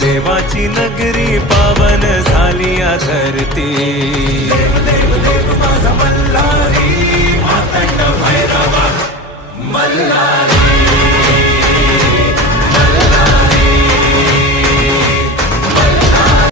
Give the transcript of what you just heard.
देवाची नगरी पावन झाली या धरती. देव देव देव माझा मल्हारी, मातंड भैरवा मल्हारी.